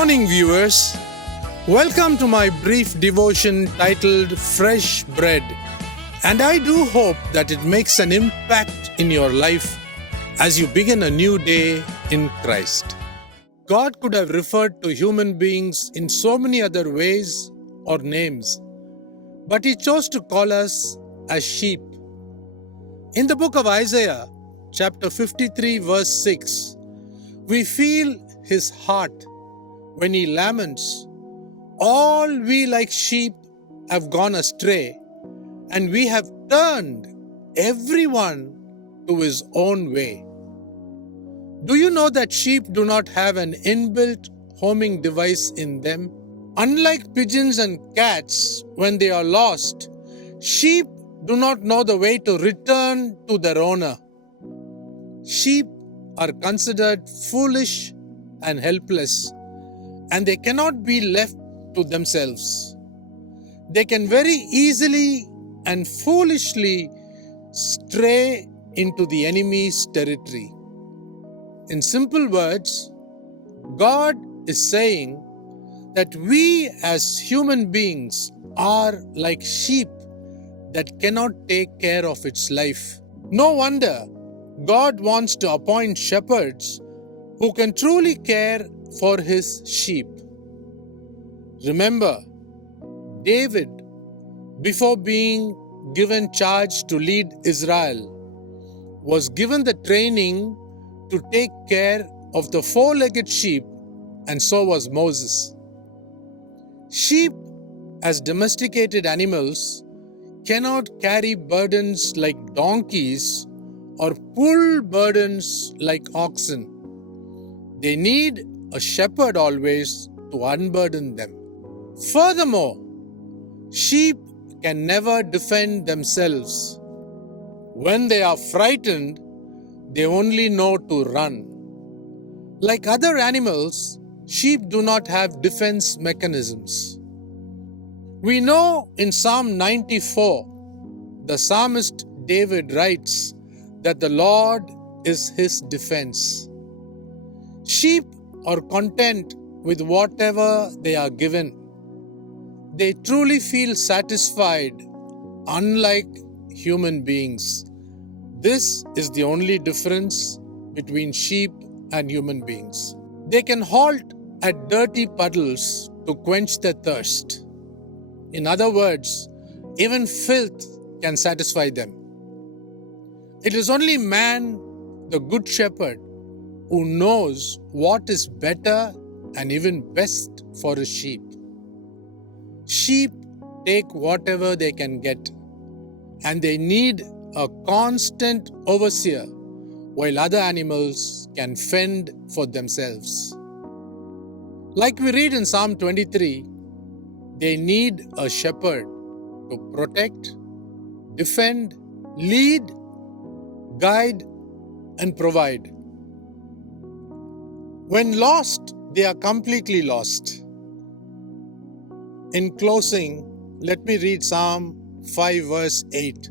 morning, viewers. Welcome to my brief devotion titled Fresh Bread. And I do hope that it makes an impact in your life as you begin a new day in Christ. God could have referred to human beings in so many other ways or names, but He chose to call us as sheep. In the book of Isaiah, chapter 53, verse 6, we feel His heart when He laments, "All we like sheep have gone astray, and we have turned everyone to his own way." Do you know that sheep do not have an inbuilt homing device in them? Unlike pigeons and cats, when they are lost, sheep do not know the way to return to their owner. Sheep are considered foolish and helpless, and they cannot be left to themselves. They can very easily and foolishly stray into the enemy's territory. In simple words, God is saying that we as human beings are like sheep that cannot take care of its life. No wonder God wants to appoint shepherds who can truly care for His sheep. Remember, David, before being given charge to lead Israel, was given the training to take care of the four-legged sheep, and so was Moses. Sheep, as domesticated animals, cannot carry burdens like donkeys or pull burdens like oxen. They need a shepherd always to unburden them. Furthermore, sheep can never defend themselves. When they are frightened, they only know to run. Like other animals, sheep do not have defense mechanisms. We know in Psalm 94, the psalmist David writes that the Lord is his defense. Sheep are content with whatever they are given. They truly feel satisfied, unlike human beings. This is the only difference between sheep and human beings. They can halt at dirty puddles to quench their thirst. In other words, even filth can satisfy them. It is only man, the good shepherd, who knows what is better and even best for his sheep. Sheep take whatever they can get, and they need a constant overseer, while other animals can fend for themselves. Like we read in Psalm 23, they need a shepherd to protect, defend, lead, guide, and provide. When lost, they are completely lost. In closing, let me read Psalm 5 verse 8,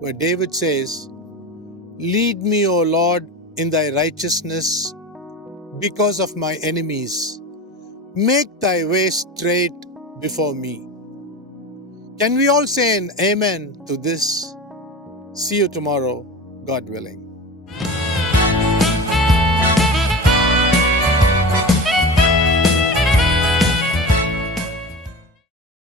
where David says, "Lead me, O Lord, in thy righteousness because of my enemies. Make thy way straight before me." Can we all say an amen to this? See you tomorrow, God willing.